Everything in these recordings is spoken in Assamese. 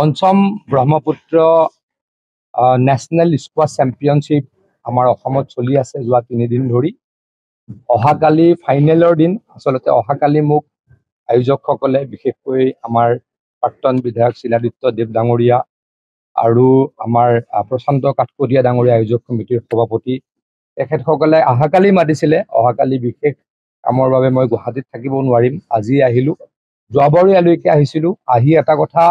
পঞ্চম ব্ৰহ্মপুত্ৰ নেশ্যনেল স্কোৱাছ চেম্পিয়নশ্বিপ আমাৰ অসমত চলি আছে যোৱা 3 দিন ধৰি। অহাকালি ফাইনেলৰ দিন। আচলতে অহাকালি মোক আয়োজকসকলে বিশেষকৈ আমাৰ প্ৰাক্তন বিধায়ক শিলাদিত্য দেৱ ডাঙৰীয়া আৰু আমাৰ প্ৰশান্ত কাঠকটীয়া ডাঙৰীয়া আয়োজক সমিতিৰ সভাপতি তেখেতসকলে অহাকালি মাতিছিলে। অহাকালি বিশেষ কামৰ বাবে মই গুৱাহাটীত থাকিব নোৱাৰিম। আজি আহিলোঁ। যোৱাবাৰো ইয়ালৈকে আহিছিলোঁ। আহি এটা কথা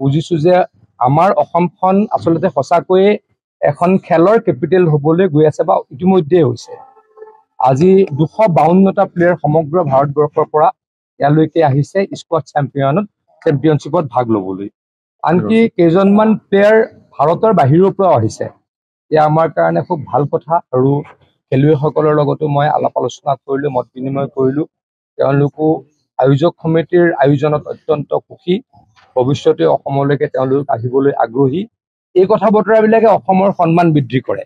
বুজিছোঁ যে আমাৰ অসমখন আচলতে সঁচাকৈয়ে এখন খেলৰ কেপিটেল হ'বলৈ গৈ আছে বা ইতিমধ্যেই হৈছে। আজি 252টা প্লেয়াৰ সমগ্ৰ ভাৰতবৰ্ষৰ পৰা ইয়ালৈকে আহিছে স্কোৱাছ চেম্পিয়নশ্বিপত ভাগ ল'বলৈ। আনকি কেইজনমান প্লেয়াৰ ভাৰতৰ বাহিৰৰ পৰাও আহিছে। এয়া আমাৰ কাৰণে খুব ভাল কথা আৰু খেলুৱৈসকলৰ লগতো মই আলাপ আলোচনা কৰিলোঁ, মত বিনিময় কৰিলোঁ। তেওঁলোকো আয়োজক সমিতিৰ আয়োজনত অত্যন্ত সুখী। ভৱিষ্যতে অসমলৈকে তেওঁলোক আহিবলৈ আগ্ৰহী। এই কথা বতৰাবিলাকে অসমৰ সন্মান বৃদ্ধি কৰে।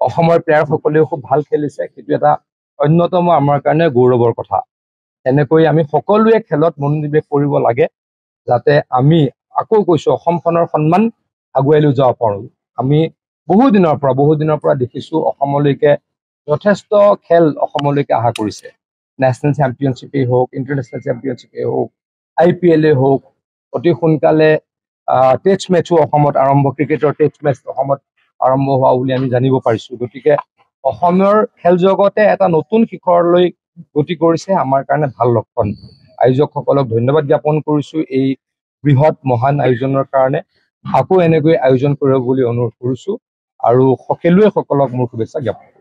অসমৰ প্লেয়াৰসকলেও খুব ভাল খেলিছে। সেইটো এটা অন্যতম আমাৰ কাৰণে গৌৰৱৰ কথা। এনেকৈ আমি সকলোৱে খেলত মনোনিৱেশ কৰিব লাগে, যাতে আমি আকৌ কৈছোঁ অসমখনৰ সন্মান আগুৱাই লৈ যাব পাৰোঁ। আমি বহুদিনৰ পৰা দেখিছোঁ অসমলৈকে যথেষ্ট খেল অসমলৈকে অহা কৰিছে। নেশ্যনেল চেম্পিয়নশ্বিপেই হওক, ইণ্টাৰনেশ্যনেল চেম্পিয়নশ্বিপেই হওক, IPL হওক, অতি সোনকালে টেষ্ট মেচো অসমত আৰম্ভ, ক্ৰিকেটৰ টেষ্ট মেচ অসমত আৰম্ভ হোৱা বুলি আমি জানিব পাৰিছোঁ। গতিকে অসমৰ খেল জগতে এটা নতুন শিখৰলৈ গতি কৰিছে, আমাৰ কাৰণে ভাল লক্ষণ। আয়োজকসকলক ধন্যবাদ জ্ঞাপন কৰিছোঁ এই বৃহৎ মহান আয়োজনৰ কাৰণে। আকৌ এনেকৈ আয়োজন কৰিব বুলি অনুৰোধ কৰিছোঁ আৰু খেলুৱৈসকলক মোৰ শুভেচ্ছা জ্ঞাপন কৰিছোঁ।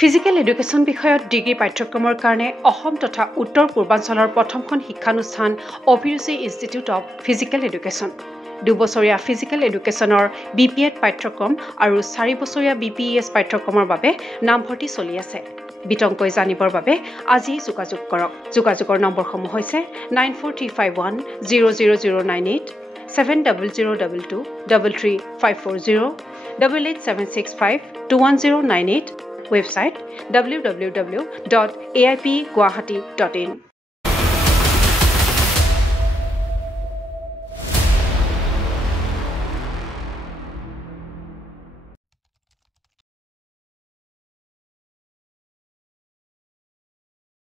ফিজিকেল এডুকেশ্যন বিষয়ত ডিগ্ৰী পাঠ্যক্ৰমৰ কাৰণে অসম তথা উত্তৰ পূৰ্বাঞ্চলৰ প্ৰথমখন শিক্ষানুষ্ঠান অভিৰুচি ইনষ্টিটিউট অৱ ফিজিকেল এডুকেশ্যন। 2 বছৰীয়া ফিজিকেল এডুকেশ্যনৰ BPEd পাঠ্যক্ৰম আৰু 4 বছৰীয়া BPES পাঠ্যক্ৰমৰ বাবে নামভৰ্তি চলি আছে। বিতংকৈ জানিবৰ বাবে আজি যোগাযোগ কৰক। যোগাযোগৰ নম্বৰসমূহ হৈছে 9435100098, 7002233540, 88765210998, website www.aipguwahati.in